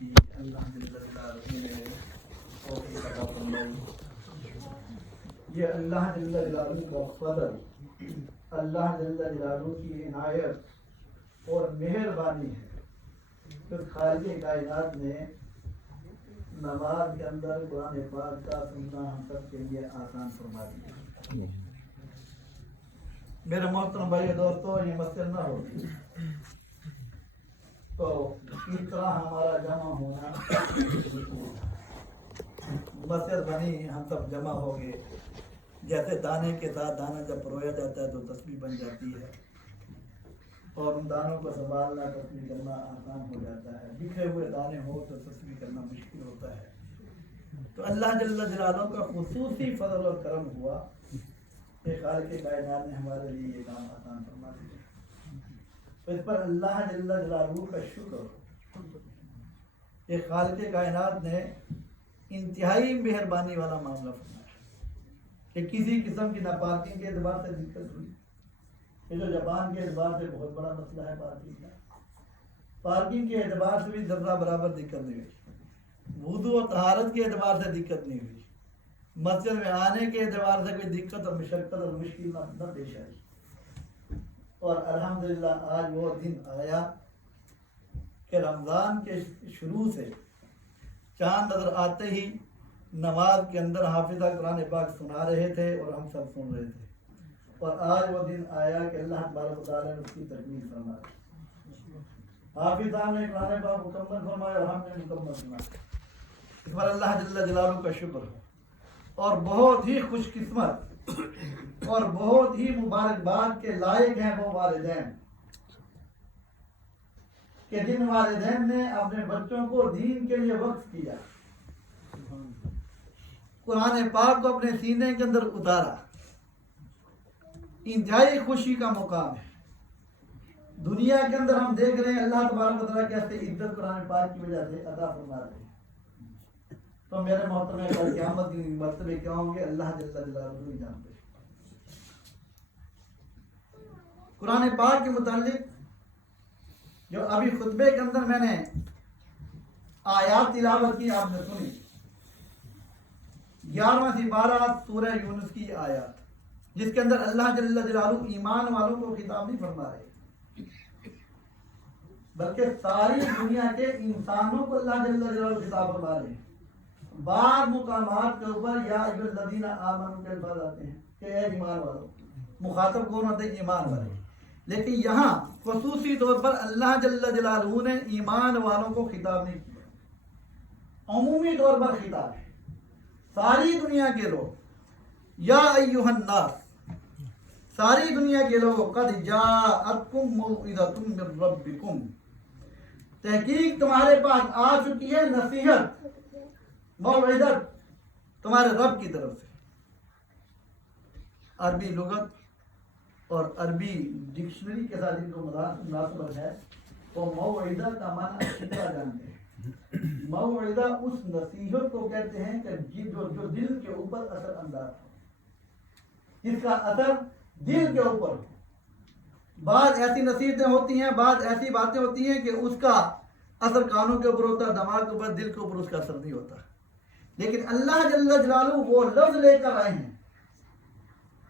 کی اللہ جل جلالہ نے توفیق عطا فرمائی۔ یہ اللہ جل جلالہ کا فضل، اللہ جل جلالہ کی عنایت اور مہربانی ہے کہ خالق کائنات نے نماز کے اندر قرآن پاک کا سننا ہم سب کے لیے آسان فرما دیا۔ میرے محترم بھائی دوستو، یہ مسجد نہ ہوتی تو اس طرح ہمارا جمع ہونا، مسجد بنی ہم سب جمع ہو گئے، جیسے دانے کے ساتھ دانا جب پرویا جاتا ہے تو تسبیح بن جاتی ہے، اور ان دانوں کو سنبھالنا تسبیح کرنا آسان ہو جاتا ہے۔ بکھرے ہوئے دانے ہو تو تسبیح کرنا مشکل ہوتا ہے۔ تو اللہ جل جلالہ کا خصوصی فضل اور کرم ہوا کہ خالق کائنات نے ہمارے لیے یہ کام آسان فرما دیا۔ تو اس پر اللہ جل جلالہ کا شکر کہ خالق کائنات نے انتہائی مہربانی والا معاملہ فرمایا کہ کسی قسم کی نہ پارکنگ کے اعتبار سے دقت ہوئی۔ یہ جو جاپان کے اعتبار سے بہت بڑا مسئلہ ہے پارکنگ کا، پارکنگ کے اعتبار سے بھی ذرہ برابر دقت نہیں ہوئی، وضو اور طہارت کے اعتبار سے دقت نہیں ہوئی، مسجد میں آنے کے اعتبار سے کوئی دقت اور مشقت اور مشکل نہ پیش آئی۔ اور الحمدللہ آج وہ دن آیا کہ رمضان کے شروع سے چاند نظر آتے ہی نماز کے اندر حافظہ قرآن پاک سنا رہے تھے اور ہم سب سن رہے تھے، اور آج وہ دن آیا کہ اللہ تبارک و تعالیٰ نے اس کی تکمیل فرمائی۔ حافظ صاحب نے قرآن پاک مکمل فرمایا اور ہم نے مکمل سنا۔ اس پر اللہ جل جلالہ کا شکر ہے، اور بہت ہی خوش قسمت اور بہت ہی مبارکباد کے لائق ہیں وہ والدین کہ جن والدین نے اپنے بچوں کو دین کے لیے وقف کیا، قرآن پاک کو اپنے سینے کے اندر اتارا۔ انتہائی خوشی کا مقام ہے۔ دنیا کے اندر ہم دیکھ رہے ہیں اللہ تبارک و تعالیٰ کیسے عزت قرآن پاک کی وجہ سے عطا فرما رہے ہیں۔ تو میرے محترم کل قیامت کی مرتبے کیا ہوں گے اللہ جل جلالہ ہی جانتے ہیں۔ قرآن پاک کے متعلق جو ابھی خطبے کے اندر میں نے آیات تلاوت کی، آپ نے سنی، 11واں سے 12 سورہ یونس کی آیات، جس کے اندر اللہ جل جلالہ ایمان والوں کو خطاب نہیں فرما رہے بلکہ ساری دنیا کے انسانوں کو اللہ جل جلالہ خطاب فرما رہے ہیں۔ بعض مقامات کے اوپر یا ایھا الذین آمنوا کے الفاظ آتے ہیں کہ اے ایمان والوں، مخاطب کون ہوتے ہیں؟ ایمان والے۔ لیکن یہاں خصوصی طور پر اللہ جل جلالہ نے ایمان والوں کو خطاب نہیں کیا، عمومی طور پر خطاب ہے ساری دنیا کے لوگ، یا ایھا الناس، ساری دنیا کے لوگوں، قد جاءتکم موعظۃ من ربکم، تحقیق تمہارے پاس آ چکی ہے نصیحت، موعظت تمہارے رب کی طرف سے۔ عربی لغت اور عربی ڈکشنری کے ساتھ ان کو مناسبت ہے، تو موعظہ کا معنی خطبہ جانتے ہیں۔ موعظہ اس نصیحت کو کہتے ہیں کہ جو دل کے اوپر اثر انداز ہو، جس کا اثر دل کے اوپر ہو۔ بعض ایسی نصیحتیں ہوتی ہیں، بعض ایسی باتیں ہوتی ہیں کہ اس کا اثر کانوں کے اوپر ہوتا ہے، دماغ کے اوپر، دل کے اوپر اس کا اثر نہیں ہوتا۔ لیکن اللہ جل جلالہ وہ لفظ لے کر آئے ہیں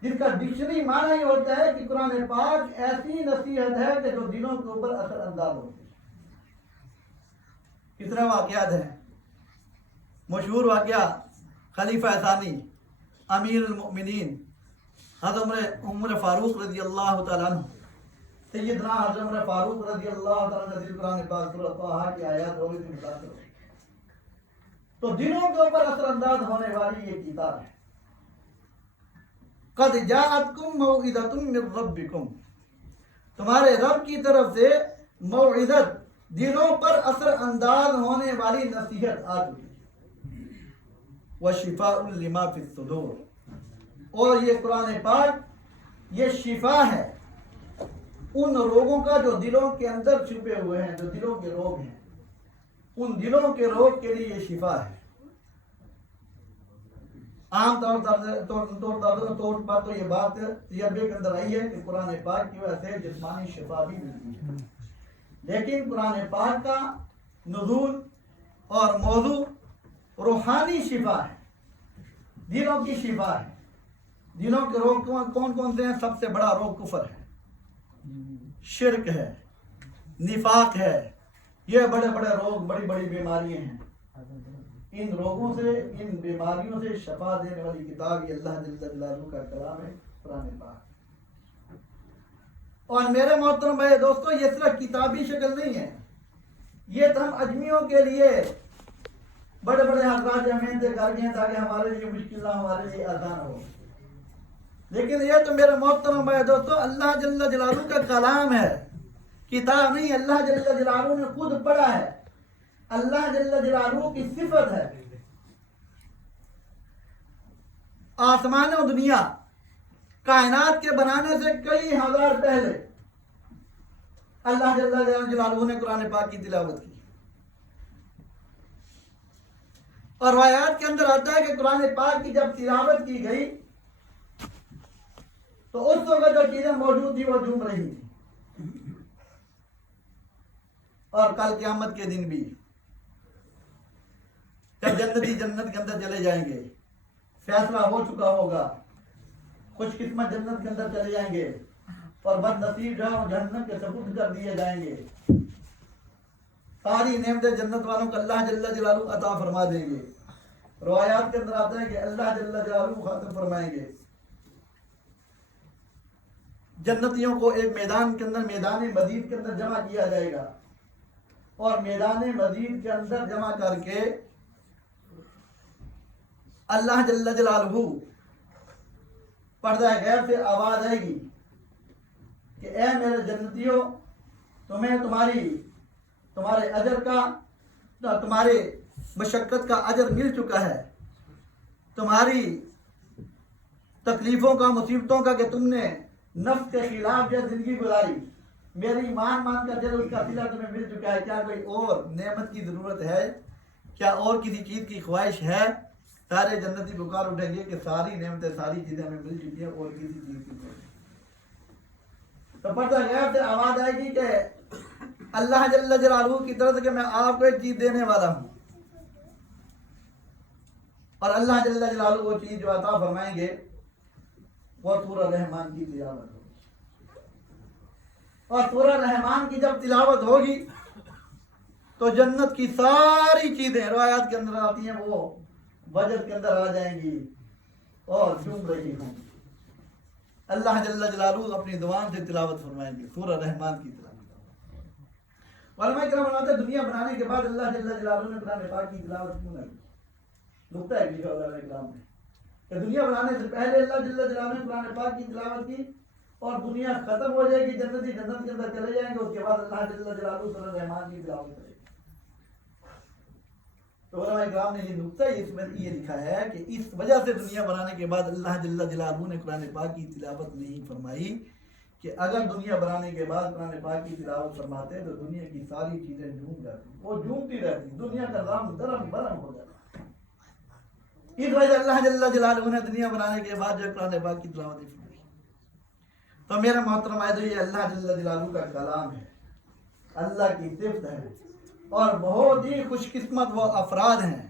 جس کا ڈکشنری معنی یہ ہوتا ہے کہ قرآن پاک ایسی نصیحت ہے کہ جو دلوں کے اوپر اثر انداز ہوتی ہے۔ کتنے واقعات ہیں؟ مشہور واقعہ خلیفہ ثانی امیر المؤمنین حضرت عمر فاروق رضی اللہ تعالیٰ عنہ، سیدنا حضرت عمر فاروق رضی اللہ تعالیٰ عنہ نزول قرآن پاک سورۃ طٰہٰ کی آیات ہو رہی تھی متاثر ہو، تو دلوں کے اوپر اثر انداز ہونے والی یہ کتاب ہے۔ قد جاءتکم موعظۃ من ربکم، تمہارے رب کی طرف سے موعظت، دلوں پر اثر انداز ہونے والی نصیحت آ چکی ہے۔ وشفاء لما فی الصدور، اور یہ قرآن پاک یہ شفا ہے ان روگوں کا جو دلوں کے اندر چھپے ہوئے ہیں، جو دلوں کے روگ ہیں، ان دلوں کے روگ کے لیے یہ شفا ہے۔ عام طور پر تو یہ بات تجربے کے اندر آئی ہے کہ قرآن پاک کی وجہ سے جسمانی شفا بھی ملتی ہے، لیکن قرآن پاک کا نزول اور موضوع روحانی شفا ہے، دلوں کی شفا ہے۔ دلوں کے روگ کون کون سے ہیں؟ سب سے بڑا روگ کفر ہے، شرک ہے، نفاق ہے، یہ بڑے بڑے روگ، بڑی بڑی بیماریاں ہیں۔ ان روگوں سے، ان بیماریوں سے شفا دینے والی کتاب یہ اللہ جل جلالہ کا کلام ہے، قرآن پاک۔ اور میرے محترم بھائی دوستو، یہ صرف کتابی شکل نہیں ہے، یہ تو ہم اجمیوں کے لیے بڑے بڑے حضرات محنتیں کر گئے تاکہ ہمارے لیے مشکل نہ، ہمارے لیے آسان ہو، لیکن یہ تو میرے محترم بھائی دوستو اللہ جل جلالہ کا کلام ہے، کتاب نہیں۔ اللہ جل جلالہ نے خود پڑھا ہے، اللہ جل جلالہ کی صفت ہے۔ آسمان و دنیا کائنات کے بنانے سے کئی ہزار پہلے اللہ جل جلالہ نے قرآن پاک کی تلاوت کی، اور روایات کے اندر آتا ہے کہ قرآن پاک کی جب تلاوت کی گئی تو اس وقت جو چیزیں موجود تھی وہ جھوم رہی تھی، اور کل قیامت کے دن بھی جب جنتی جنت کے اندر چلے جائیں گے، فیصلہ ہو چکا ہوگا، خوش قسمت جنت کے اندر چلے جائیں گے، اور بد نصیب جو جہنم کے سپرد کر دیے جائیں گے۔ ساری نعمتیں جنت والوں کو اللہ جل جلالہ عطا فرما دیں گے۔ روایات کے اندر آتا ہے کہ اللہ جل جلالہ خاتم فرمائیں گے، جنتیوں کو ایک میدان کے اندر، میدان مزید کے اندر جمع کیا جائے گا، اور میدان مزید کے اندر جمع کر کے اللہ جل جلالہ پردہ غیب سے آواز آئے گی کہ اے میرے جنتیوں، تمہیں تمہارے اجر کا، تمہارے مشقت کا اجر مل چکا ہے، تمہاری تکلیفوں کا، مصیبتوں کا کہ تم نے نفس کے خلاف جو زندگی گزاری، میری مان کر چلو، اس کا صلہ تمہیں مل چکا ہے۔ کیا کوئی اور نعمت کی ضرورت ہے؟ کیا اور کسی چیز کی خواہش ہے؟ سارے جنتی پکار اٹھیں گے کہ ساری نعمتیں، ساری چیزیں ہمیں مل چکی ہیں، اور کسی چیز کی ضرورت نہیں۔ تو پردہ غیب سے آواز آئے گی کہ اللہ جل جلالہ کی طرف سے کہ میں آپ کو ایک چیز دینے والا ہوں، اور اللہ جل جلالہ وہ چیز جو عطا فرمائیں گے وہ سورہ رحمان کی تلاوت ہوگی، اور سورہ رحمان کی جب تلاوت ہوگی تو جنت کی ساری چیزیں روایات کے اندر آتی ہیں وہ وجد کے اندر آ جائیں گی اور جھوم رہی ہوں گی۔ اللہ جل جلالہ اپنی زبان سے تلاوت فرمائیں گے سورہ رحمان کی تلاوت۔ علماء کرام فرماتے ہیں دنیا بنانے کے بعد اللہ جل جلالہ نے قرآن پاک کی تلاوت کیوں نہ کی؟ نقطہ ہے لکھا علماء کرام نے کہ دنیا بنانے سے پہلے اللہ جل جلالہ نے قرآن پاک کی تلاوت کی، اور دنیا ختم ہو جائے گی، جنتی جنت کے اندر چلے جائیں گے، اس کے بعد اللہ جل جلالہ سورہ رحمان کی تلاوت کرے گا۔ تو علماء کرام نے یہ نقطہ اس میں یہ لکھا ہے کہ اس وجہ سے دنیا بنانے کے بعد اللہ جل جلالہ نے قرآن پاک کی تلاوت نہیں فرمائی، کہ اگر دنیا بنانے کے بعد قرآن پاک کی تلاوت فرماتے تو دنیا کی ساری چیزیں جھوم جاتی، وہ جھومتی رہتی، دنیا کا رام درم برم ہو جاتا۔ اس وجہ سے اللہ جل جلالہ نے دنیا بنانے کے بعد جو قرآن پاک کی تلاوت فرمائی۔ تو میرا محترم ہے، یہ اللہ جل جلالہ کا کلام ہے، اللہ کی صفت ہے، اور بہت ہی خوش قسمت وہ افراد ہیں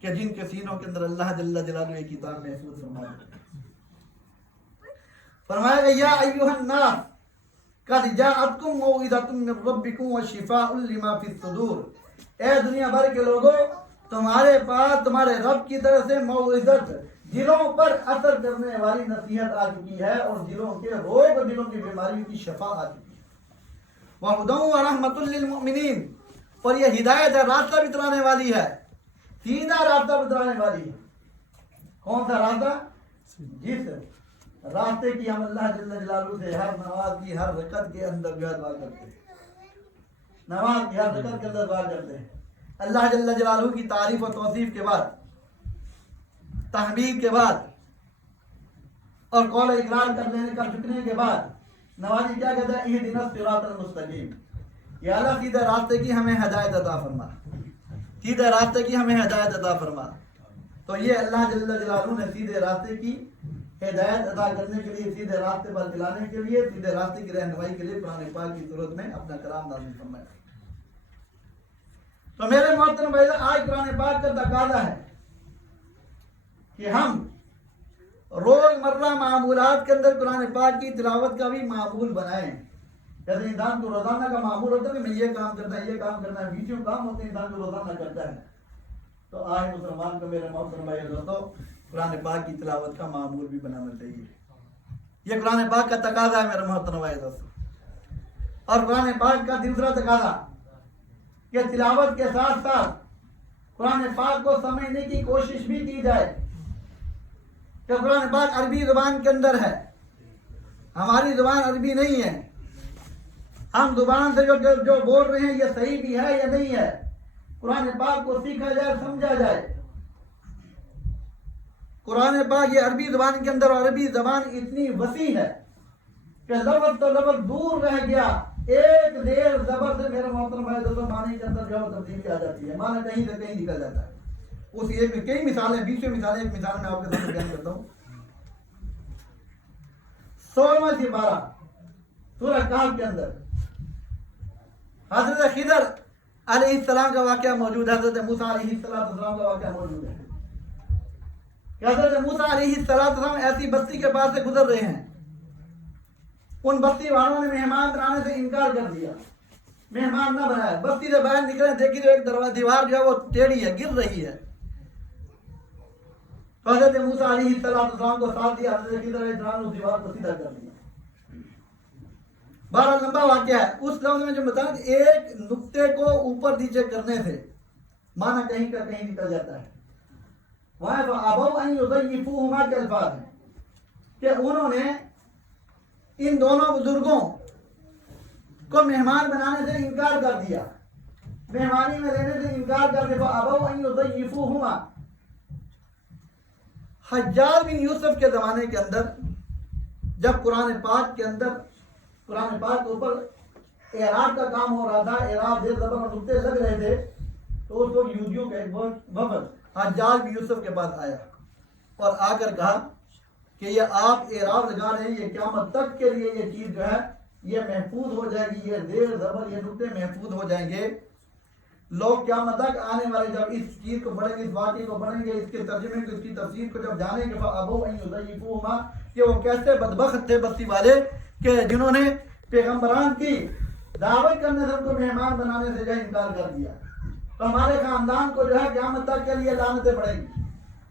کہ جن کے سینوں کے اندر اللہ جل جلالہ یہ کتاب محفوظ فرمایا۔ فرمایا کہ یا ایھا الناس قد جاءتکم موعظۃ من ربکم وشفاء لما فی الصدور، اے دنیا بھر کے لوگوں، تمہارے پاس تمہارے رب کی طرف سے موعظت، دلوں پر اثر کرنے والی نصیحت آ چکی ہے، اور دلوں کے روگ، دلوں کی بیماریوں کی شفا آ چکی ہے۔ وَہُدًى وَرَحْمَةٌ لِّلْمُؤْمِنِينَ، اور یہ ہدایت ہے، راستہ بتلانے والی ہے، سیدھا راستہ بتلانے والی ہے۔ کون سا راستہ؟ جس راستے کی ہم اللہ جل جلالہ سے ہر نماز کی ہر رکعت کے اندر جو ہے دعا کرتے ہیں، نماز کی ہر رکعت کے اندر دعا کرتے ہیں، اللہ جل جلالہ کی تعریف و توصیف کے بعد، تحمید کے بعد، اور قول اقرار کر چکنے کے بعد نمازی کیا کہتا ہے؟ اہدنا الصراط المستقیم، یا اللہ سیدھے راستے کی ہمیں ہدایت عطا فرما، سیدھے راستے کی ہمیں ہدایت عطا فرما۔ تو یہ اللہ جل جلالہ نے سیدھے راستے کی ہدایت عطا کرنے کے لیے، سیدھے راستے پر چلانے کے لیے، سیدھے راستے کی رہنمائی کے لیے قرآن پاک کی صورت میں اپنا کلام نازل فرمایا۔ تو میرے محترم بھائی آج قرآن پاک کا تقاضا ہے کہ ہم روزمرہ معمولات کے اندر قرآن پاک کی تلاوت کا بھی معمول بنائیں. جیسے انسان کو روزانہ کا معمول ہوتا ہے کہ میں یہ کام کرنا ہے، یہ کام کرنا ہے، بیچوں کام ہوتے ہیں انسان کو روزانہ کرتا ہے. تو آج مسلمان کو میرے محترم بھائی دوستو قرآن پاک کی تلاوت کا معمول بھی بنانا چاہیے. یہ قرآن پاک کا تقاضا ہے میرے محترم بھائی دوستو. اور قرآن پاک کا دوسرا تقاضا کہ تلاوت کے ساتھ ساتھ قرآن پاک کو سمجھنے کی کوشش بھی کی جائے کہ قرآن پاک عربی زبان کے اندر ہے، ہماری زبان عربی نہیں ہے. ہم زبان سے جو بول رہے ہیں یہ صحیح بھی ہے یا نہیں ہے، قرآن پاک کو سیکھا جائے، سمجھا جائے. قرآن پاک یہ عربی زبان کے اندر، اور عربی زبان اتنی وسیع ہے کہ لفظ تو لفظ دور رہ گیا، ایک زیر زبر سے میرے محترم بھائی دوستوں معنی کے اندر جو تبدیلی آ جاتی ہے، معنی کہیں سے کہیں نکل جاتا ہے. اس ایک میں کئی مثالیں، 20 مثالیں، ایک مثال میں آپ کے سامنے بیان کرتا ہوں. 16واں سپارہ سورہ کہف کے اندر حضرت خضر علیہ السلام کا واقعہ موجود ہے، حضرت موسیٰ علیہ السلام کا واقعہ موجود ہے کہ حضرت موسیٰ علیہ السلام ایسی بستی کے پاس سے گزر رہے ہیں. ان بستی والوں نے مہمان بنانے سے انکار کر دیا، مہمان نہ بنایا. بستی سے باہر نکلے، دیکھی تو ایک دیوار جو ہے وہ ٹیڑھی ہے، گر رہی ہے. تو حضرت موسیٰ علیہ السلام کو ساتھ دیا، حضرت خضر علیہ السلام نے اس دیوار کو سیدھا کر دیا. بارہ لمبا واقعہ ہے. اس لفظ میں جو بتایا کہ ایک نقطے کو اوپر نیچے کرنے سے معنی کہیں کا کہیں نکل جاتا ہے. وہاں فَأَبَوْا أَن يُضَيِّفُوهُمَا کے الفاظ ہیں کہ انہوں نے ان دونوں بزرگوں کو مہمان بنانے سے انکار کر دیا، مہمانی میں لینے سے انکار کر دیا. فَأَبَوْا أَن يُضَيِّفُوهُمَا. حجاج بن یوسف کے زمانے کے اندر جب قرآن پاک کے اندر قرآن پاک کے اوپر اعراب کا کام ہو رہا تھا، اعراب زیر زبر اور نقطے لگ رہے تھے، تو اس وقت یہودیوں کا ایک وفد حجاج بن یوسف کے پاس آیا اور آ کر کہا کہ یہ آپ اعراب لگا رہے ہیں، یہ قیامت تک کے لیے یہ چیز جو ہے یہ محفوظ ہو جائے گی، یہ زیر زبر یہ نقطے محفوظ ہو جائیں گے. لوگ قیامت تک آنے والے جب اس چیز کو پڑھیں گے، اس واقعے کو پڑھیں گے، اس کے ترجمے کو، اس کی تفسیر کو جب جانیں گے فَأَبَوْا أَن يُضَيِّفُوهُمَا کہ وہ کیسے بدبخت تھے بستی والے کہ جنہوں نے پیغمبران کی دعوت کرنے سے ان کو مہمان بنانے سے جو انکار کر دیا. تو ہمارے خاندان کو جو ہے قیامت تک کے لیے لعنتیں پڑیں گی،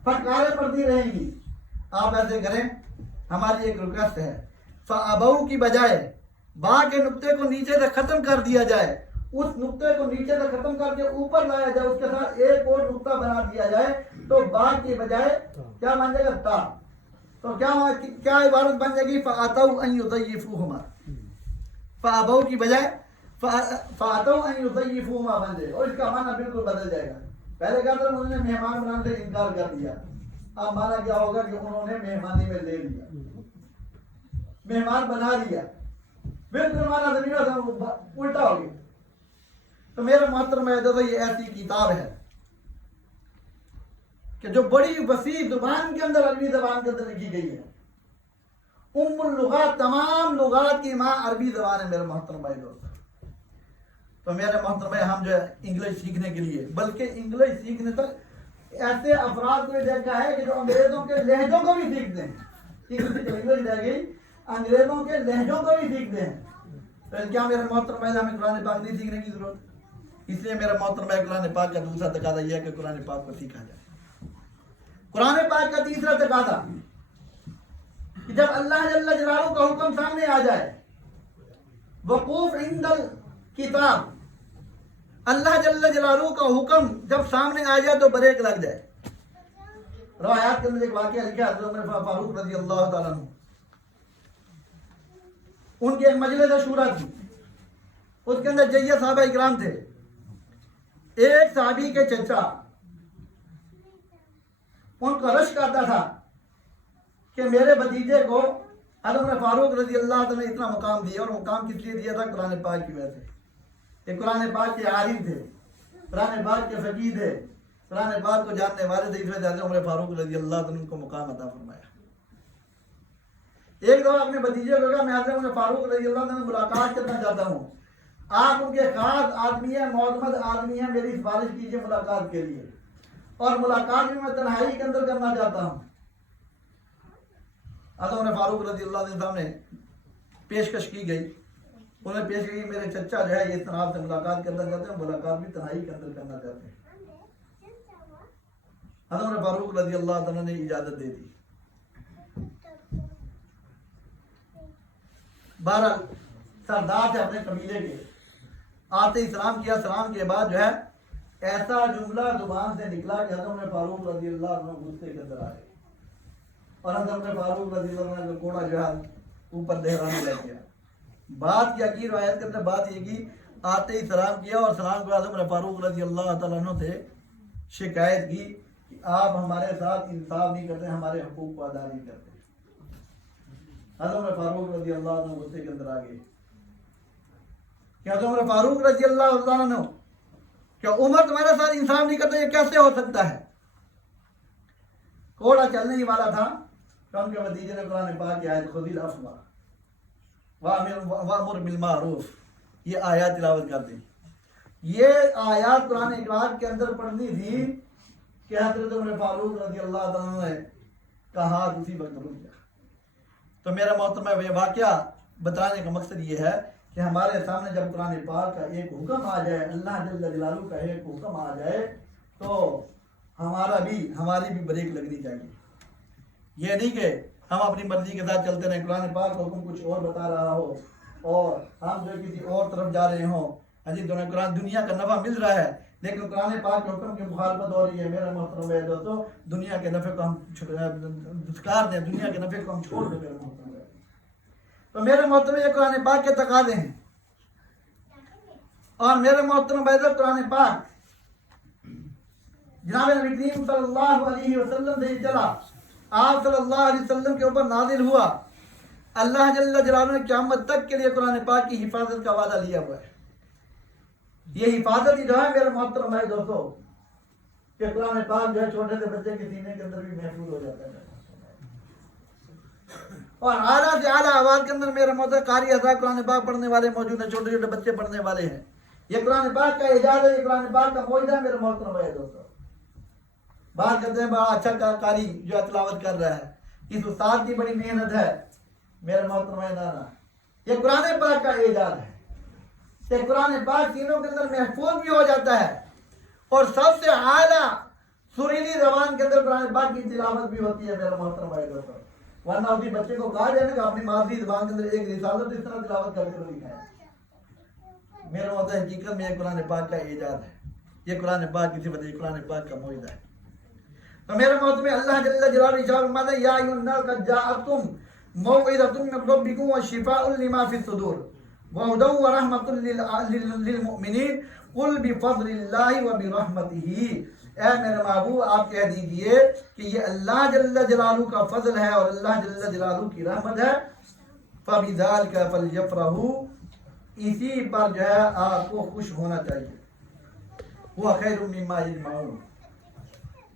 پھٹکاریں پڑتی رہیں گی. آپ ایسے کریں، ہماری ایک ریکویسٹ ہے، فَأَبَوْا کی بجائے با کے نقطے کو نیچے سے ختم کر دیا جائے، اس نقطے کو نیچے سے ختم کر کے اوپر لایا جائے، اس کے ساتھ ایک اور نقطہ بنا دیا جائے، تو با کی بجائے کیا بن جائے گا؟ تا. تو کیا عبارت بن جائے گی؟ فَأَتَوْا أَن يُضَيِّفُوهُمَا. فَأَبَوْا کی بجائے فَأَتَوْا أَن يُضَيِّفُوهُمَا بن جائے، اور اس کا معنی بالکل بدل جائے گا. پہلے کہا تھا انہوں نے مہمان بنانے سے انکار کر دیا، اب معنی کیا ہوگا کہ انہوں نے مہمانی میں لے لیا، مہمان بنا لیا. بالکل معنی زمینہ سے الٹا ہو گیا. تو میرے محترم ہے دوستو یہ ایسی کتاب ہے کہ جو بڑی وسیع زبان کے اندر، عربی زبان کے اندر لکھی گئی ہے. ام اللغات، تمام لغات کی ماں عربی زبان ہے میرے محترم بھائی دوست. تو میرے محترم بھائی ہم جو ہے انگلش سیکھنے کے لیے، بلکہ انگلش سیکھنے تک ایسے افراد کو دیکھا ہے کہ جو انگریزوں کے لہجوں کو بھی سیکھتے ہیں. انگلش رہ گئی، انگریزوں کے لہجوں کو بھی سیکھتے ہیں. تو کیا میرے محترم بھائی ہمیں قرآن پاک نہیں سیکھنے کی ضرورت؟ اس لیے میرا محترم بھائی قرآن پاک کا دوسرا تقاضا یہ ہے کہ قرآن پاک کو سیکھا جائے. قرآن پاک کا تیسرا تقاضا کہ جب اللہ جل جلالہ کا حکم سامنے آ جائے، وقوف عند الکتاب، اللہ جل جلالہ کا حکم جب سامنے آ جائے تو بریک لگ جائے. روایات کے اندر ایک واقعہ لکھا ہے، حضرت عمر فاروق رضی اللہ تعالیٰ عنہ، ان کی ایک مجلس شورا تھی، اس کے اندر جیہ صحابہ اکرام تھے. ایک صحابی کے چچا ان کا رشک آتا تھا کہ میرے بھتیجے کو حضرت عمر فاروق رضی اللہ عنہ نے اتنا مقام دیا، اور مقام کس لیے دیا تھا؟ قرآن پاک کی وجہ سے. کہ قرآن پاک کے عالم تھے، قرآن پاک کے فقیہ تھے، قرآن پاک کو جاننے والے تھے، اس وجہ سے حضرت عمر فاروق رضی اللہ عنہ کو مقام عطا فرمایا. ایک دفعہ اپنے بھتیجے کو کہا میں حضرت عمر فاروق رضی اللہ عنہ سے ملاقات کرنا چاہتا ہوں. آپ ان کے خاص آدمی ہیں، معتمد آدمی ہیں، میری سفارش کیجیے ملاقات کے لیے، اور ملاقات بھی میں تنہائی کے اندر کرنا چاہتا ہوں۔ حضرت فاروق رضی اللہ عنہ سامنے پیشکش کی گئی، انہوں نے پیش کی میرے چچا جو ہے یہ جناب سے ملاقات کرنا چاہتے ہیں، ملاقات بھی تنہائی کے اندر کرنا چاہتے ہیں۔ حضرت فاروق رضی اللہ عنہ نے اجازت دے دی۔ بہرحال سردار تھے اپنے قبیلے کے، آتے ہی سلام کیا، سلام کے بعد جو ہے ایسا جملہ زبان سے نکلا کہ حضرت فاروق رضی اللہ عنہ غصے کے اندر آئے، اور حضرت فاروق رضی اللہ عنہ کا کوڑا جو ہے اوپر لہرانے لگ گیا۔ بات کیا کی روایت کے اندر بات یہ کی، آتے ہی سلام کیا اور سلام کے بعد حضرت فاروق رضی اللہ تعالیٰ عنہ سے شکایت کی کہ آپ ہمارے ساتھ انصاف نہیں کرتے، ہمارے حقوق کو ادا نہیں کرتے۔ حضرت فاروق رضی اللہ عنہ غصے کے اندر آ گئے کہ حضرت فاروق رضی اللہ عنہ کیا عمر تمہارے ساتھ انصاف نہیں کرتا، یہ کیسے ہو سکتا ہے؟ کوڑا چلنے ہی والا تھا کہ ان کے بھتیجے نے قرآن پاک کی آیت خذ العفو وامر بالمعروف یہ آیات تلاوت کر دی۔ یہ آیات قرآن پاک کے اندر پڑھنی تھی کہ حضرت عمر فاروق رضی اللہ تعالیٰ نے کہا اسی وقت رک گیا۔ تو میرا محترمہ یہ واقعہ بتانے کا مقصد یہ ہے کہ ہمارے سامنے جب قرآن پاک کا ایک حکم آ جائے، اللہ جل جلالہ کا ایک حکم آ جائے، تو ہماری بھی بریک لگنی چاہیے۔ یہ نہیں کہ ہم اپنی مرضی کے ساتھ چلتے رہیں، قرآن پاک کا حکم کچھ اور بتا رہا ہو اور ہم جو کسی اور طرف جا رہے ہوں۔ قرآن دنیا کا نفع مل رہا ہے لیکن قرآن پاک کے حکم کی مخالفت ہو رہی ہے۔ میرا محترم ہے دوستو، دنیا کے نفع کو ہم دھتکار دیں، دنیا کے نفع کو ہم چھوڑ دیں۔ میرے محترم ہے تو میرے محترم یہ قرآن پاک کے تقاضے ہیں، اور میرے محترم ہے قرآن پاک جناب نبی کریم صلی اللہ علیہ وسلم سے چلا، آپ صلی اللہ علیہ وسلم کے اوپر نازل ہوا۔ اللہ جل جلالہ نے قیامت تک کے لیے قرآن پاک کی حفاظت کا وعدہ لیا ہوا ہے۔ یہ حفاظت ہی جو ہے میرے محترم بھائی دوستو کہ قرآن پاک جو ہے چھوٹے سے بچے کے سینے کے اندر بھی محفوظ ہو جاتا ہے، اور اعلیٰ سے اعلیٰ آواز کے اندر میرے محترم قاری حضرات قرآن پاک پڑھنے والے موجود ہیں، چھوٹے چھوٹے بچے پڑھنے والے ہیں۔ یہ قرآن پاک کا اعجاز ہے، یہ قرآن پاک کا معجزہ ہے میرے محترم بھائی دوستو۔ بات کرتے ہیں بڑا اچھا قاری جو تلاوت کر رہا ہے، اس استاد کی بڑی محنت ہے میرے محترم نانا۔ یہ قرآن پاک کا اعجاز ہے کہ قرآن پاک سینوں کے اندر محفوظ بھی ہو جاتا ہے، اور سب سے اعلیٰ سریلی زبان کے اندر قرآن پاک کی تلاوت بھی ہوتی ہے میرے محترم بھائی دوستو۔ ورنہ اسی بچے کو کہا جائے نا کہ اپنی مادری زبان کے اندر ایک رسالت اس طرح تلاوت کر کے لکھا ہے۔ میرے محترم حقیقت میں یہ قرآن پاک کا اعجاز ہے، یہ قرآن پاک کسی وجہ قرآن پاک کا معجزہ ہے۔ تو میرے محترم اللہ جل جلالہ ارشاد فرماتا ہے یا ایھا الناس قد جاءتکم موعظۃ من ربکم وشفاء لما فی الصدور وہدی ورحمۃ للمؤمنین قل بفضل اللہ وبرحمتہ۔ اے میرے محبوب آپ کہہ دیجئے کہ یہ اللہ جل جلالہ کا فضل ہے اور اللہ جل جلالہ کی رحمت ہے۔ فبذلک فلیفرحوا، اسی پر جو ہے آپ کو خوش ہونا چاہیے۔ وہ خیر مما یجمعون،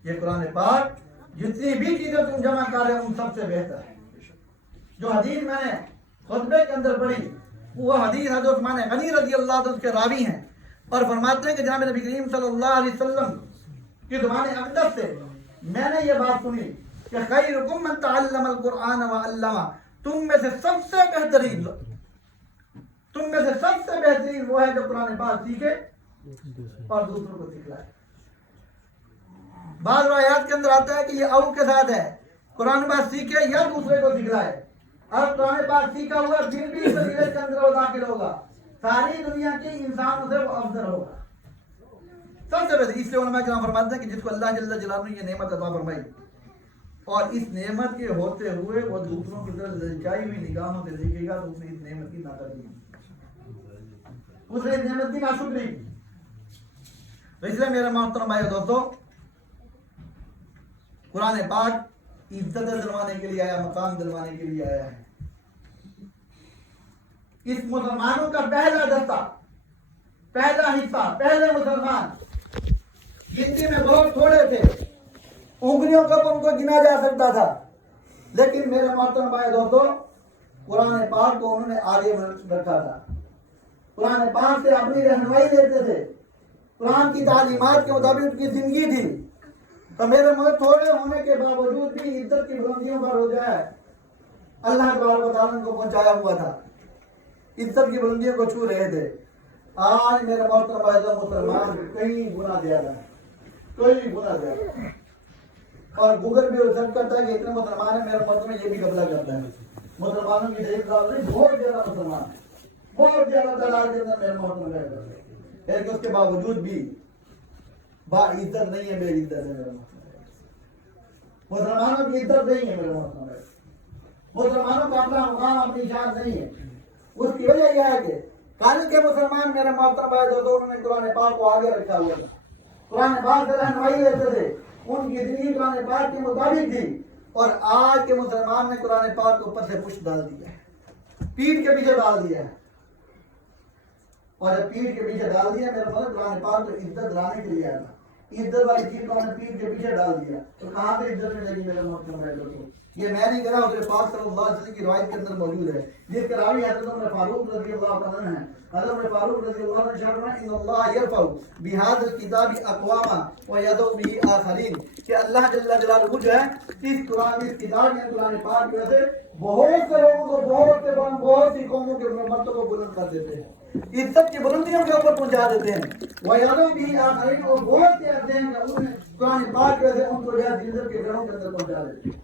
یہ قرآن پاک جتنی بھی چیزیں تم جمع کر رہے ہو ان سب سے بہتر ہے۔ جو حدیث میں نے خطبے کے اندر پڑھی وہ حدیث حضرت عثمان غنی رضی اللہ عنہ کے راوی ہیں، اور فرماتے ہیں کہ جناب نبی کریم صلی اللہ علیہ وسلم کی زبان اقدس سے میں نے یہ بات سنی کہ خیرکم من تعلم القرآن وعلمہ، تم میں سے سب سے بہترین وہ ہے جو قرآن پاک سیکھے اور دوسروں کو سکھلائے۔ بعض روایات کے اندر آتا ہے کہ یہ او کے ساتھ ہے، قرآن پاک سیکھے یا دوسرے کو سکھلائے۔ اور قرآن پاک سیکھا ہوا پھر بھی اس فضیلت کے اندر وہ داخل ہوگا، ساری دنیا کے انسانوں سے وہ افضل ہوگا، سب سے بہتر۔ اس لیے علماء کرام فرماتے ہیں کہ جس کو اللہ جل جلالہ نے یہ نعمت عطا فرمائی اور اس نعمت کے ہوتے ہوئے وہ دوسروں کی طرف للچائی ہوئی نگاہوں سے دیکھے گا تو اس نے اس نعمت کی ناقدری کی، اس نے اس نعمت کی ناشکری کی۔ تو اس لیے میرے محترم بھائی دوستو، قرآن پاک عزت دلوانے کے لیے آیا، مقام دلوانے کے لیے آیا ہے۔ اس مسلمانوں کا پہلا دستہ، پہلا حصہ، پہلے مسلمان گنتی میں بہت تھوڑے تھے، انگلیوں کا ان کو گنا جا سکتا تھا، لیکن میرے محترم بھائی دوستو قرآن پاک کو انہوں نے آگے رکھا تھا، قرآن پاک سے اپنی رہنمائی لیتے تھے، قرآن کی تعلیمات کے مطابق ان کی زندگی تھی، تو میرے ملک تھوڑے ہونے کے باوجود بھی عزت کی بلندیوں پر ہو جائے اللہ تبارک و تعالیٰ کو پہنچایا ہوا تھا، عزت کی بلندیوں کو چھو رہے تھے۔ آج میرے محترم بھائیوں مسلمان کئی گنا زیادہ ہے، کئی گنا زیادہ ہے، اور گوگل بھی ریسرچ کرتا ہے کہ اتنے مسلمان ہیں، میرے ملک میں یہ بھی قبضہ کرتا ہے، مسلمانوں کی تعداد بہت زیادہ مسلمان ہیں، بہت زیادہ تعداد کے اندر میرے محترم ہے، لیکن اس کے باوجود بھی با عزت نہیں ہے، بے عزت ہے میرے محترم، مسلمانوں کی عزت نہیں ہے میرے محترم، مسلمانوں کا اپنا مقام اپنی شان نہیں ہے۔ اس کی وجہ یہ ہے کہ کل کے مسلمان میرے محترم بھائی دوستو انہوں نے قرآن پاک کو آگے رکھا ہوا تھا، قرآن پاک سے رہنمائی لیتے تھے، ان کی زندگی قرآن پاک کے مطابق تھی، اور آج کے مسلمان نے قرآن پاک کو اوپر سے پشت ڈال دیا ہے، پیٹھ کے پیچھے ڈال دیا ہے، اور جب پیٹھ کے پیچھے ڈال دیا میرے مطلب قرآن پاک تو عزت لانے کے لیے آیا تھا، عزت والی چیز کو ہم نے پیٹھ کے پیچھے ڈال دیا تو کہاں پہ عزت میں لگی میرے محترم بھائی دوستو؟ یہ میں نہیں کہہ رہا، حضرت پاک صلی اللہ علیہ وسلم کی روایت کے اندر موجود ہے، جس کے راوی حضرت عمر فاروق رضی اللہ عنہ ہیں۔ حضرت عمر فاروق رضی اللہ عنہ فرماتے ہیں ان اللہ یرفع بهذا الكتاب اقواما ويضع به آخرین، کہ اللہ جل جلالہ جو ہے اس قرآن اس کتاب میں قرآن پاک کی وجہ سے بہت سے لوگوں کو بہت سی قوموں کے مرتبہ کو بلند کر دیتے ہیں، عزت کی بلندیوں کے اوپر پہنچا دیتے ہیں، وَيَضَعُ بِهِ آخَرِينَ، اور بہت سے ایسے ہیں کہ انہیں قرآن پاک کی وجہ سے ان کو عزت کے گھروں کے اندر پہنچا دیتے ہیں۔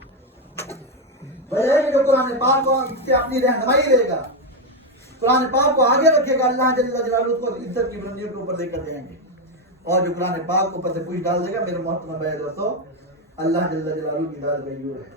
وجہ کہ جو قرآن پاک کو اس سے اپنی رہنمائی لے گا، قرآن پاک کو آگے رکھے گا، اللہ جل جلالہ کو عزت کی بلندیوں کے اوپر لے کر جائیں گے، اور جو قرآن پاک کو اوپر سے پوچھ ڈال دے گا میرے محترم بھائی دوستو اللہ جل جلالہ کی ذات غیور ہے،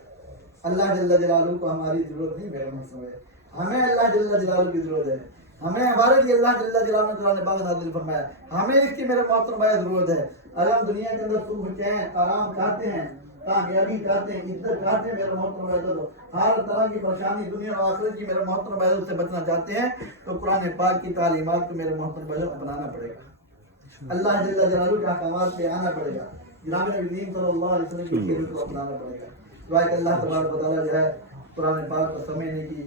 اللہ جل جلالہ کو ہماری ضرورت نہیں میرے محترم بھائی، ہمیں اللہ جل جلالہ کی ضرورت ہے، ہمیں ہمارے لیے اللہ جل جلالہ نے قرآن پاک نازل فرمایا، ہمیں اس کی میرے محترم بھائی ضرورت ہے۔ اگر ہم دنیا کے اندر سکھ چین آرام چاہتے ہیں، کامیابی چاہتے ہیں، عزت چاہتے ہیں میرے محترم بھائی تو ہر طرح کی پریشانی دنیا اور آخرت کی میرے محترم بھائی سے بچنا چاہتے ہیں تو قرآن پاک کی تعلیمات کو میرے محترم بھائی اپنانا پڑے گا، اللہ جل جلالہ کے احکامات پہ آنا پڑے گا، جناب نبی کریم صلی اللہ علیہ وسلم کی سیرت کو اپنانا پڑے گا۔ دعا کہ اللہ تبارک و تعالیٰ جو ہے قرآن پاک کو سمجھنے کی،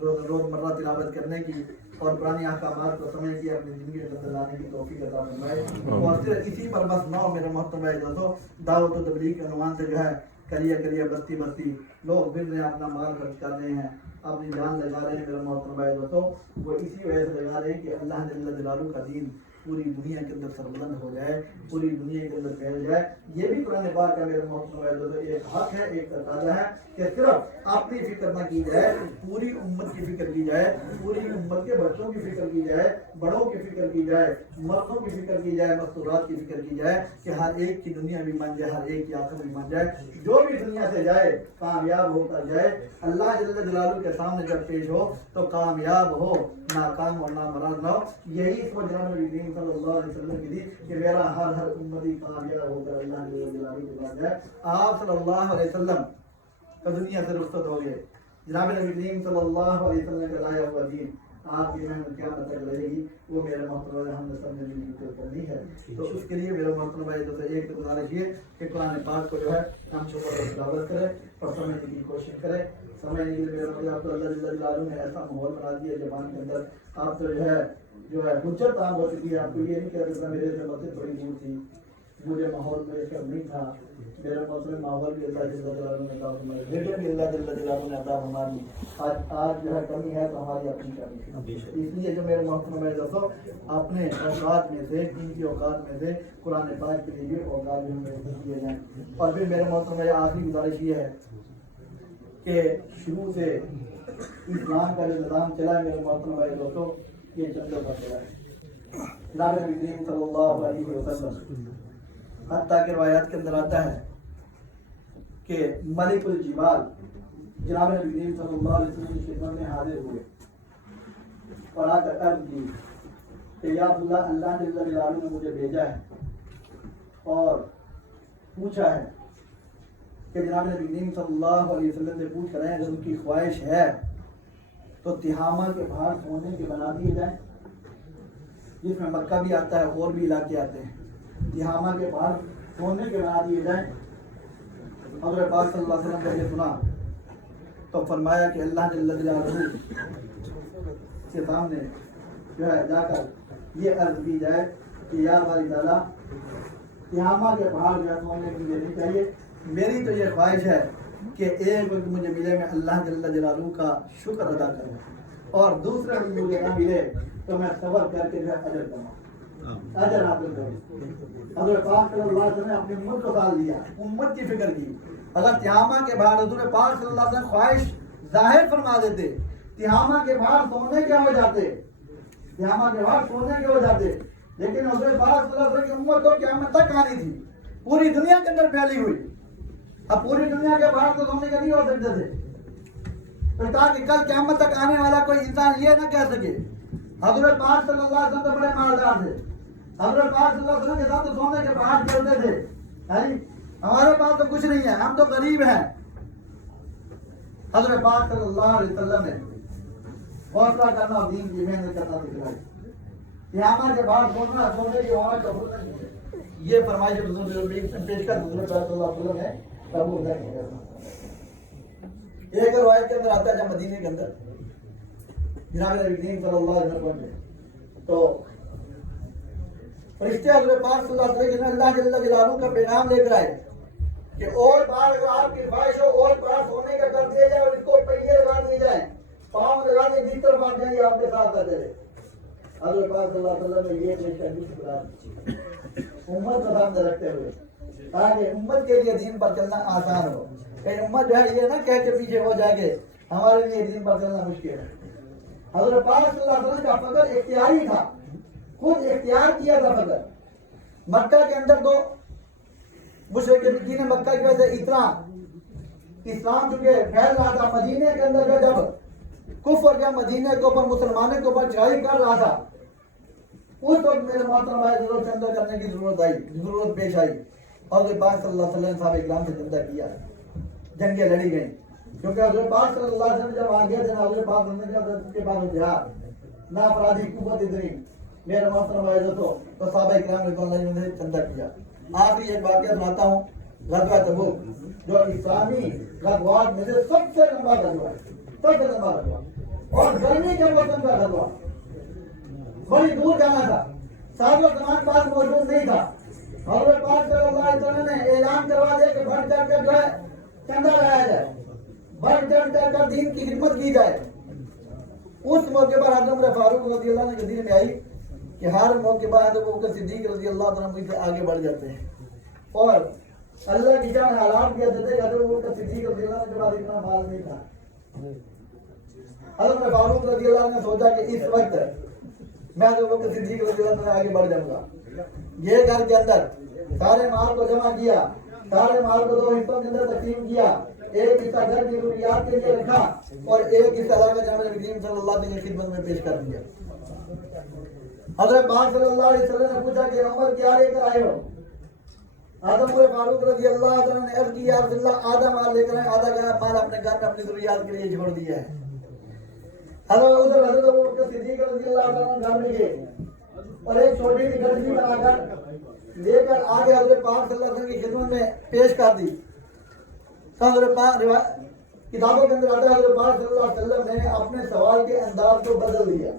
روزمرہ تلاوت کرنے کی اور قرآن احکامات کو سمجھ کے اپنی زندگی میں بدل لانے کی توفیق عطا فرمائے، اور صرف اسی پر بس نہ ہو میرے محترم بھائی دوستو، دعوت و تبلیغ کے عنوان سے جو ہے کلیہ بستی بستی لوگ پھر رہے ہیں، اپنا مال خرچ کر رہے ہیں، اپنی جان لگا رہے ہیں میرے محترم بھائی دوستو، وہ اسی وجہ سے لگا رہے ہیں کہ اللہ جل جلالہ کا دین پوری دنیا کے اندر سربلند ہو جائے، پوری دنیا کے اندر پھیل جائے۔ یہ بھی قرآن پاک کا میرے محترم بھائی دوستو ایک حق ہے، ایک تقاضا ہے کہ صرف اپنی فکر نہ کی جائے، پوری امت کی فکر کی جائے، پوری امت کے بچوں کی فکر کی جائے، بڑوں کی فکر کی جائے، مردوں کی فکر کی جائے، مستورات کی فکر کی جائے کہ ہر ایک کی دنیا بھی بن جائے، ہر ایک کی آخرت بھی بن جائے، جو بھی دنیا سے جائے کامیاب ہو کر جائے، اللہ جل جلالہ کے سامنے جب پیش ہو تو کامیاب ہو، ناکام اور نامراد نہ ہو۔ یہی سوچ جناب نبی کریم صلی اللہ علیہ وسلم کی تھی کہ میرا ہر امتی کامیاب ہو کر اللہ جل جلالہ کے پاس جائے۔ آپ صلی اللہ علیہ وسلم کا دنیا سے رخصت ہو گئے، جناب نبی کریم صلی اللہ علیہ وسلم کا لایا ہوا دین آپ کی محنت کیا تک رہے گی، وہ میرے محترم ہم نے سب نے مل کر کرنی ہے۔ تو اس کے لیے میرا محترم بھائی تو ایک گزارش یہ کہ قرآن پاک کو جو ہے ہم چھوٹا تلاوت کریں اور سمجھنے کی کوشش کریں۔ سمجھنے کے لیے میرا مطلب آپ کو اللہ جل جلالہ نے ایسا ماحول بنا دیا زبان کے اندر، آپ تو جو ہے حجت عام ہو چکی ہے، آپ کو یہ نہیں کہہ سکتا میرے سے مسجد بڑی دور تھی، مجھے ماحول میں شب نہیں تھا، میرا مطلب ماحول بھی اللہ جل جلالہ نے عطا فرمایا، ریڈیو بھی اللہ جل جلالہ نے عطا فرمایا۔ آج جو ہے کمی ہے تو ہماری اپنی کمی ہے، اس لیے جو میرے محترم بھائی دوستو اپنے اوقات میں سے، قیمتی اوقات میں سے قرآن پاک کے لیے اوقات بھی ہمیں دیے جائیں۔ اور پھر میرے محترم بھائی آخری گزارش یہ ہے کہ شروع سے اسلام کا جو نظام چلا ہے میرے محترم بھائی دوستو یہ چندوں پر چلا ہے۔ جناب نبی کریم صلی اللہ علیہ وسلم حتیٰ کہ روایات کے اندر آتا ہے کہ ملک الجبال جناب نبی کریم صلی اللہ علیہ وسلم کی خدمت میں حاضر ہوئے اور آ کر عرض کی کہ یا اللہ جل جلالہ نے مجھے بھیجا ہے اور پوچھا ہے کہ جناب نبی کریم صلی اللہ علیہ وسلم سے پوچھ رہے ہیں اگر ان کی خواہش ہے تو تہامہ کے باہر سونے کے بنا دیے جائیں، جس میں مکہ بھی آتا ہے اور بھی علاقے آتے ہیں، تہامہ کے باہر سونے کے بنا دیے جائیں۔ حضرت پاک صلی اللہ علیہ وسلم نے سنا تو فرمایا کہ اللہ جل جلالہ کے سامنے جو ہے جا کر یہ عرض کی جائے کہ یا باری تعالیٰ قیامہ کے پہاڑ جو ہے سونے کی مجھے نہیں چاہیے. میری تو یہ خواہش ہے کہ ایک وقت مجھے ملے میں اللہ جل جلالہ کا شکر ادا کروں اور دوسرا وقت مجھے نہ ملے تو میں صبر کر کے جو ہے اجر کروں, اجر حاصل کروں. حضرت پاک صلی اللہ علیہ وسلم نے اپنی امت کو سال دیا, امت کی فکر کی. اگر تہامہ کے باہر حضور پاک صلی اللہ علیہ وسلم خواہش ظاہر فرما دیتے, تہامہ کے باہر سونے کے ہو جاتے, تہامہ کے باہر سونے کے ہو جاتے, لیکن حضور پاک صلی اللہ علیہ وسلم کی امت تو قیامت تک آنی تھی, پوری دنیا کے اندر پھیلی ہوئی. اب پوری دنیا کے باہر تو سونے کا نہیں ہو سکتے تھے, تو تاکہ کل قیامت تک آنے والا کوئی انسان یہ نہ کہہ سکے حضرت پاک صلی اللہ علیہ وسلم تو بڑے مالدار تھے, حضرت پاک صلی اللہ علیہ وسلم کے ساتھ تو سونے کے پہاڑ چلتے تھے, ہمارے پاس تو کچھ نہیں ہے, ہم تو غریب ہیں. حضرت پاک صلی اللہ علیہ وسلم نے حوصلہ کرنا اور دین کی محنت کرنا سکھلائی. قیامت کے بعد سونا سونے کی وہاں کا یہ فرمائش پیش کر حضرت صلی اللہ علیہ وسلم نے قبول نہیں کرنا. ایک روایت کے اندر آتا ہے جب مدینے کے اندر جناب نبی کریم صلی اللہ علیہ وسلم نے تو فرشتے حضرت پاک صلی اللہ علیہ وسلم اللہ جل جلالہ کا پیغام لے کر آئے کہ اور بار اگر آپ کی خواہش ہو اور بار سونے کا کر دیا جائے اور اس کو پہیے لگا دیے جائیں, پاؤں لگا دیں, جس طرف آپ جائیں آپ کے ساتھ آ جائے. حضرت پاک صلی اللہ علیہ وسلم نے یہ پیش کر امت کو سامنے رکھتے ہوئے تاکہ امت کے لیے دین پر چلنا آسان ہو. کہ امت جو ہے یہ نہ کہہ کے پیچھے ہو جائے گے ہمارے لیے دین پر چلنا مشکل ہے. حضرت پاک صلی اللہ علیہ وسلم کا فقر اختیاری تھا, خود اختیار کیا تھا فقر. مکہ کے اندر تو مشرکین مکہ کی وجہ سے اتنا اسلام چونکہ پھیل رہا تھا, مدینے کے اندر جب کفر یا مدینے کے اوپر مسلمانوں کے اوپر چڑھائی کر رہا تھا, اس وقت میرے محترم بھائی ضرورت چندہ کرنے کی ضرورت پیش آئی. اور حضرت پاک صلی اللہ علیہ وسلم صاحب اکرام سے چندہ کیا, جنگیں لڑی گئیں. کیونکہ حضرت پاک صلی اللہ علیہ وسلم جب آگے تھے نا حضرت پاک صلی اللہ علیہ وسلم کے بعد جہاد نا افرادی قوت اتنی میرے محترم بھائی تو صحابہ اکرام رضوان اللہ علیہم نے چندہ کیا. آخری ایک واقعہ سناتا ہوں, غزوہ تبوک جو اسلامی غزوات میں سے سب سے لمبا غزوہ ہے, سب سے لمبا غزوہ, اور گرمی کے موسم کا غزوہ, بڑی دور جانا تھا, ساتھ و سامان پاس موجود نہیں تھا. حضرت پاک صلی اللہ علیہ وسلم نے اعلان کروا دیا کہ بڑھ چڑھ کر جو ہے چندہ لگایا جائے, بڑھ چڑھ کر دین کی خدمت کی جائے. اس موقع پر حضرت عمر فاروق رضی اللہ عنہ کے دل میں آئی کہ ہر موقع پر حضرت ابوبکر صدیق رضی اللہ عنہ سے آگے بڑھ جاتے ہیں, اور اللہ کی جان حالات بھی ایسے تھے کہ حضرت ابوبکر صدیق رضی اللہ عنہ کے بعد اتنا مال نہیں تھا. حضرت فاروق رضی اللہ عنہ نے سوچا کہ اس وقت میں حضرت ابوبکر صدیق رضی اللہ عنہ سے آگے بڑھ جاؤں گا. یہ گھر کے اندر سارے مال کو جمع کیا, سارے مال کو 2 حصوں کے اندر تقسیم کیا, ایک حصہ گھر کی ضروریات کے لیے رکھا اور ایک حصہ اللہ جناب نبی کریم صلی اللہ علیہ وسلم کی خدمت میں پیش کر دیا. حضرت پاک صلی اللہ علیہ وسلم نے پوچھا کہ عمر کیا لے کر آئے ہو؟ حضرت عمر فاروق رضی اللہ عنہ نے عرض کیا رسول اللہ آدھا مال لے کر آئے, آدھا مال اپنے گھر میں اپنی ضروریات کے لیے چھوڑ دیا ہے. حضرت ابوبکر صدیق رضی اللہ عنہ گھر میں گئے اور ایک چھوٹی سی گھڑی بنا کر لے کر آگے حضرت پاک صلی اللہ علیہ وسلم کی خدمت میں پیش کر دی. حضرت پاک کتابوں کے اندر آتا ہے حضرت پاک صلی اللہ علیہ وسلم نے اپنے سوال کے انداز کو بدل دیا,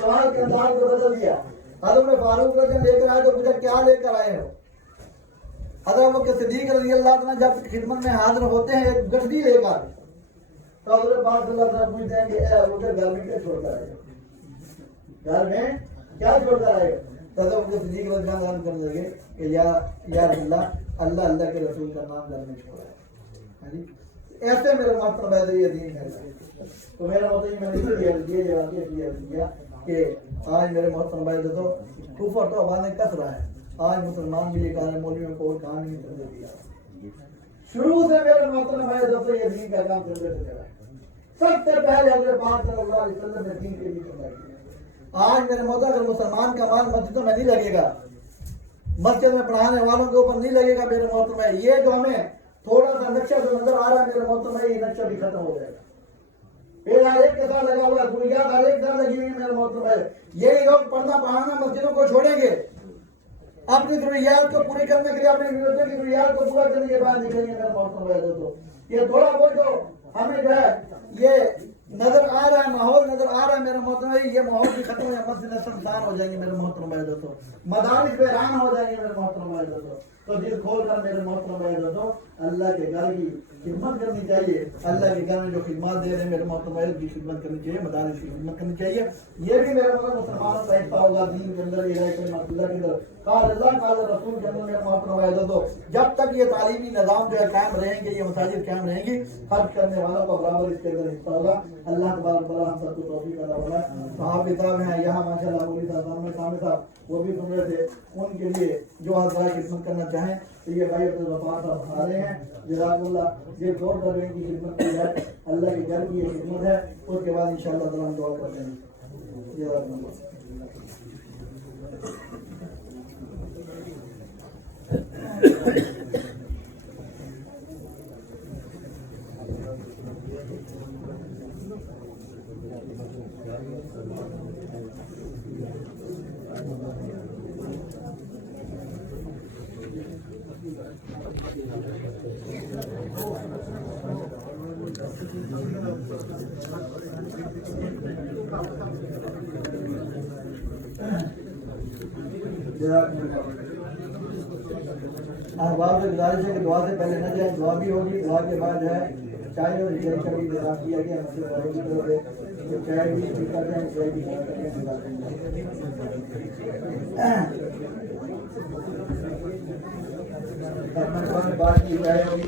سوال کے انداز کو بدل دیا. حضرت فاروق رضی اللہ عنہ لے کر آئے تو پوچھا کیا لے کر آئے ہو؟ حضرت ابوبکر صدیق رضی اللہ عنہ جب خدمت میں حاضر ہوتے ہیں ایک گٹھڑی لے کر, تو حضرت پاک صلی اللہ علیہ وسلم پوچھتے ہیں کہ اے ابوبکر گھر میں کیا چھوڑ کر آئے ہو, گھر میں کیا چھوڑ کر آئے ہو؟ حضرت ابوبکر صدیق رضی اللہ عنہ کرنے لگے کہ یا اللہ کے رسول کا نام گھر میں چھوڑا ہے. ایسے میرے محترم بھائی یہ دین ہے. تو میرا مطلب میں نے یہ جواب دیا کہ آج میرے محترم بھائی تو کفر تو ہمارے کس رہا ہے, آج مسلمان بھی یہ کہا ہے مولوی میں کوئی کام نہیں کرنے دیا. شروع سے میرے محترم بھائی دوستوں یہ دین کا کام چلتے رہا ہے. سب سے پہلے حضرت پاک صلی اللہ علیہ وسلم نے دین کے لیے چلا کیا. آج میرے محترم اگر مسلمان کا مال مسجدوں میں نہیں لگے گا, مسجد میں پڑھانے والوں کے اوپر نہیں لگے گا میرے محترم بھائی, یہ جو ہمیں تھوڑا سا نقشہ جو نظر آ رہا ہے میرے محترم بھائی یہ نقشہ بھی ختم ہو جائے گا. پھر ہر ایک کے ساتھ لگا ہوا ہے, ضروریات ہر ایک ساتھ لگی ہوئی ہے میرے محترم بھائی. یہی لوگ پڑھنا پڑھانا مسجدوں کو چھوڑیں گے, اپنی ضروریات کو پوری کرنے کے لیے اپنی یونیورسٹی کی ضروریات کو پورا کرنے کے بعد نکلیں گے میرے محترم بھائی. دوستوں یہ تھوڑا بہت جو ہمیں جو ہے یہ نظر آ رہا ہے ماحول نظر آ رہا ہے میرے محترم بھائی، یہ ماحول بھی ختم ہو جائے، مسجد سنسان ہو جائیں گے میرے محترم بھائی دوستوں، مدارس ویران ہو جائیں گے میرے محترم بھائی دوستوں. تو دل کھول کر میرے محترم بھائی دوستوں اللہ کے گھر کی خدمت کرنی چاہیے. اللہ کے گھر میں جو خدمات دے رہے ہیں میرے محترم بھائی کی خدمت کرنی چاہیے، مدارس کی خدمت کرنی چاہیے. یہ بھی میرے محترم مسلمانوں کا حصہ ہوگا دین کے اندر، یہ اللہ کے اندر قال اللہ قال رسول کے اندر میرے محترم بھائی دوستوں. جب تک یہ تعلیمی نظام جو ہے قائم رہیں گے، یہ مساجد قائم رہیں گی، خرچ کرنے والوں کو برابر اس کے اندر حصہ ہوگا. اللہ تبارک و تعالی ہم سب کو توفیق عطا فرمائے. صاحب کتاب ہیں یہاں ماشاءاللہ مولوی صاحب صاحب وہ بھی سن رہے تھے، ان کے لیے جو حضرات خدمت کرنا چاہیں تو یہ بھائی عبدالغفار صاحب آ رہے ہیں، جزاک اللہ. یہ دور کر رہے ہیں کی خدمت کی ہے، اللہ کے گھر کی یہ خدمت ہے. اس کے بعد انشاءاللہ تعالی ہم دعا کرتے ہیں. جزاک اللہ. احباب سے گزارش ہے کہ دعا سے پہلے نہ جائیں، دعا بھی ہوگی، دعا کے بعد جو ہے چائے اور چائے کا بھی انتظام کیا گیا ہے. چائے بھی کرتے ہیں، چائے بھی بات کی جائے ہوگی.